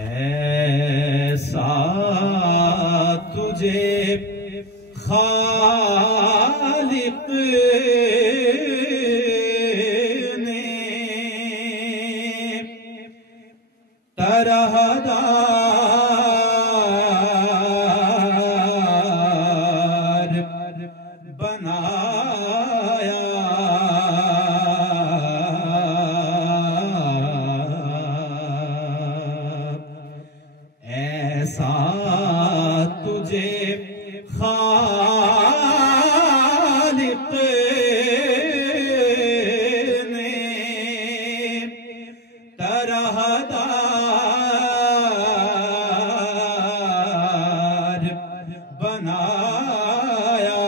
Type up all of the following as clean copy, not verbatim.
ऐसा तुझे खालिक ने तरहदार बनाया। ऐसा तुझे खालिक ने तरहदार बनाया।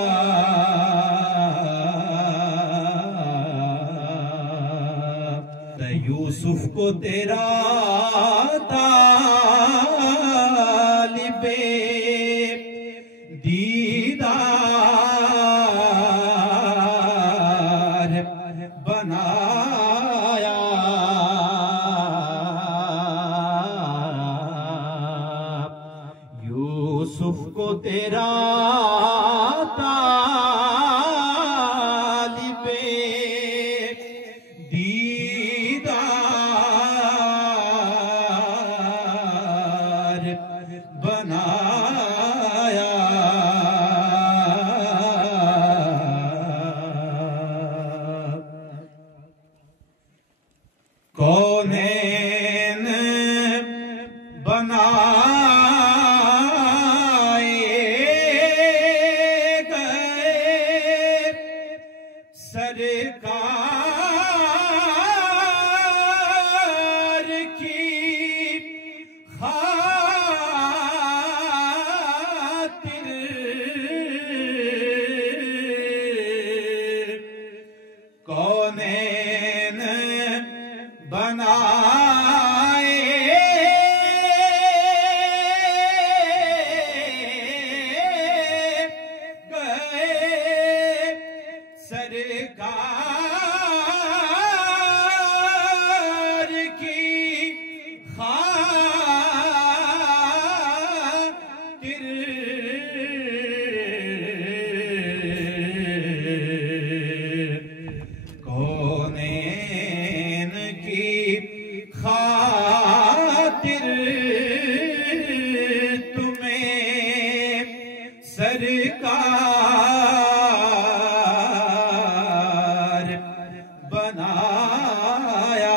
तो यूसुफ को तेरा तालिबे दीदार बनाया। यूसुफ को तेरा तालिबे दीदार बनाया। कौनैन बनाए गए सरकार की खातिर। कौनैन बनाए गए सरकार की खातिर। कौनैन की खातिर तुम्हें सरकार बनाया।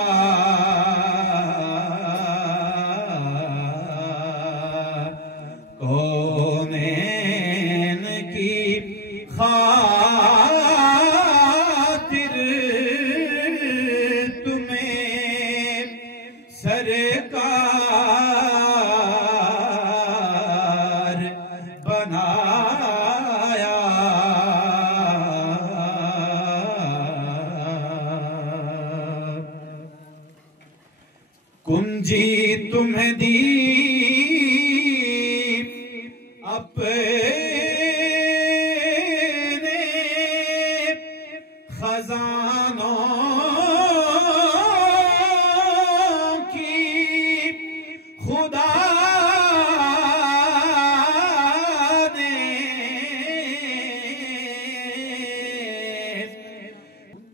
कौनैन की खातिर तुम्हें सरकार बनाया। कुंजी तुम्हें दी अपने खजानों की खुदा ने।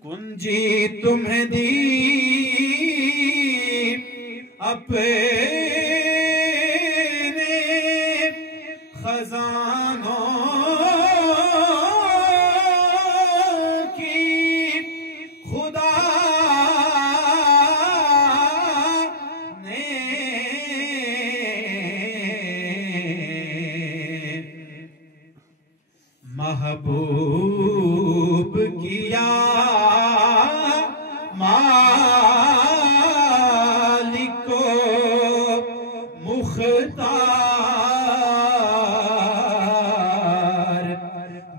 कुंजी तुम्हें दी अपने खजानों की खुदा ने। महबूब किया मालिक को मुख्तार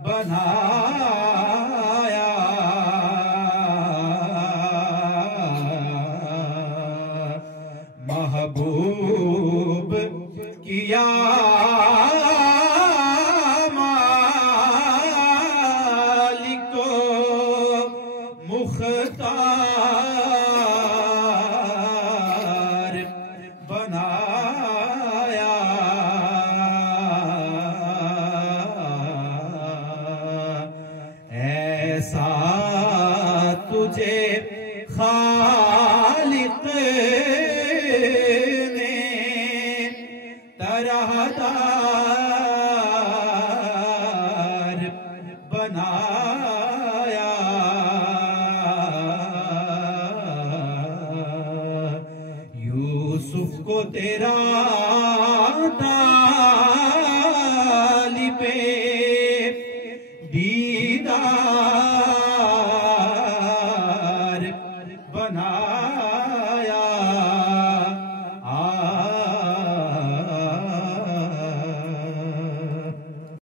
बनाया। महबूब किया मालिक को मुख्तार बनाया। तेरा तालिबे दीदार